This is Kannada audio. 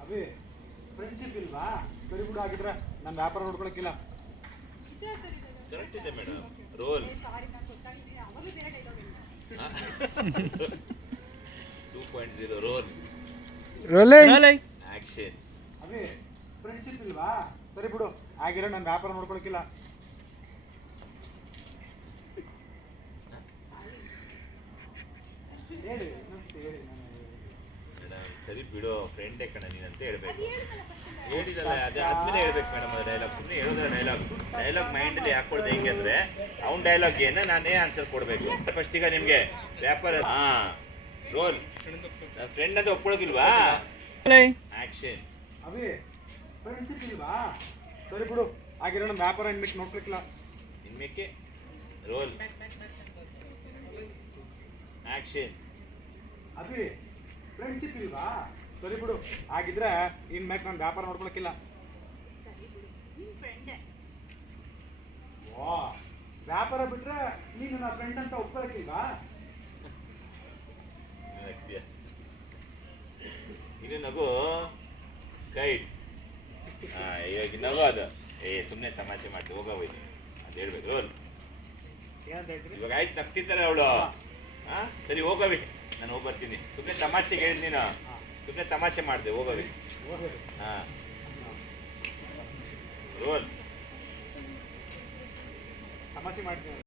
ಅಭಿ ಫ್ರೆಂಡ್ಶಿಪ್ ಇಲ್ವಾ? ಸರಿ ಬಿಡು ಆಗಿದ್ರೆ ನನ್ನ ವ್ಯಾಪಾರ ನೋಡ್ಕೊಳಕ್ಕಿಲ್ಲ ಇದೆ ಸರ್ ಇದೆ ಕರೆಕ್ಟ್ ಇದೆ madam roll two point zero roll rolling action Abhi friendship ಇಲ್ವಾ? ಸರಿ ಬಿಡು ಆಗಿರೋ ನನ್ನ ವ್ಯಾಪಾರ ನೋಡ್ಕೊಳಕ್ಕಿಲ್ಲ ಹೇಳಿ ನಮಸ್ತೆ ಹೇಳಿ ನಾನು ಸರಿ ಬಿಡು ಫ್ರೆಂಡೇ ಕಣ ಹೇಳ್ಬೇಕು ಹೇಳಿದ್ನಲ್ಲ first ಇಂದ. ಹೇಳಿದಲ್ಲ ಅದೇ ಆದ್ಮೇಲೆ ಹೇಳ್ಬೇಕು ಮೇಡಮ್ ಅದು ಡೈಲಾಗ್ ಸುಮ್ಮನೆ ಹೇಳೋದ್ರ ಡೈಲಾಗ್ ಡೈಲಾಗ್ ಮೈಂಡಲ್ಲಿ ಹಾಕೊಳ್ದೆ ಹೆಂಗೆ ಅಂದ್ರೆ ಅವ್ನ ಡೈಲಾಗ್ ಏನ ನಾನೇ ಆನ್ಸರ್ ಕೊಡಬೇಕು. ಫಸ್ಟ್ ಈಗ ನಿಮಗೆ ವ್ಯಾಪಾರ ಹಾ ರೋಲ್. ನನ್ನ ಫ್ರೆಂಡ್ ಅಂತ ಒಪ್ಕೊಳಕಿಲ್ವಾ ಆಕ್ಷನ್ ಅಭಿ ಫ್ರೆಂಡ್ಶಿಪ್ ಇಲ್ವಾ? ಸರಿ ಬಿಡು ಆಗಿರೋ ನಮ್ಮ ವ್ಯಾಪಾರ ಇನ್ಬಿಟ್ಟು ನೋಡ್ಕೊಳಕ್ಕಿಲ್ಲ ಇನ್ಮೇಕೆ ರೋಲ್. ಆಕ್ಷನ್ ಅಭಿ ಫ್ರೆಂಡ್ಶಿಪ್ ಇಲ್ವಾ? ಸರಿ ಬಿಡು. ಹಾಗಿದ್ರೆ ಇನ್ ಮ್ಯಾಕ್ ನಾನು ವ್ಯಾಪಾರ ನೋಡ್ಕೊಳಕ್ಕಿಲ್ಲ. ಸರಿ ಬಿಡು. ನಿನ್ ಫ್ರೆಂಡೇ ವಾ ವ್ಯಾಪಾರ ಬಿಟ್ರೆ ನೀನು ನನ್ನ ಫ್ರೆಂಡ್ ಅಂತ ಒಪ್ಕೊಳಕ್ಕಿಲ್ವಾ? ಇದು ನಗು ಕೈ. ಹಾ ಇವಾಗ ನಗು ಅದು. ಏ ಸುಮ್ಮನೆ ತಮಾಷೆ ಮಾಡಿ ಹೋಗೋ ಹೋಯ್ತು ಅಂತ ಹೇಳ್ಬೇಕು ಇವಾಗ ಆಯ್ತು ನಗ್ತಿದ್ದಾರೆ ಅವಳು. ಹಾ. ಸರಿ ಹೋಗವಿ ನಾನು ಹೋಗಿ ಬರ್ತೀನಿ. ಸುಮ್ಮನೆ ತಮಾಷೆಗೆ ಹೇಳಿದ್ ನೀನು. ಸುಮ್ಮನೆ ತಮಾಷೆ ಮಾಡಿದೆ ಹೋಗವಿ. ಹಾಂ ಹಾ. ರೋಲ್. ತಮಾಷೆ ಮಾಡ್ತೀನಿ.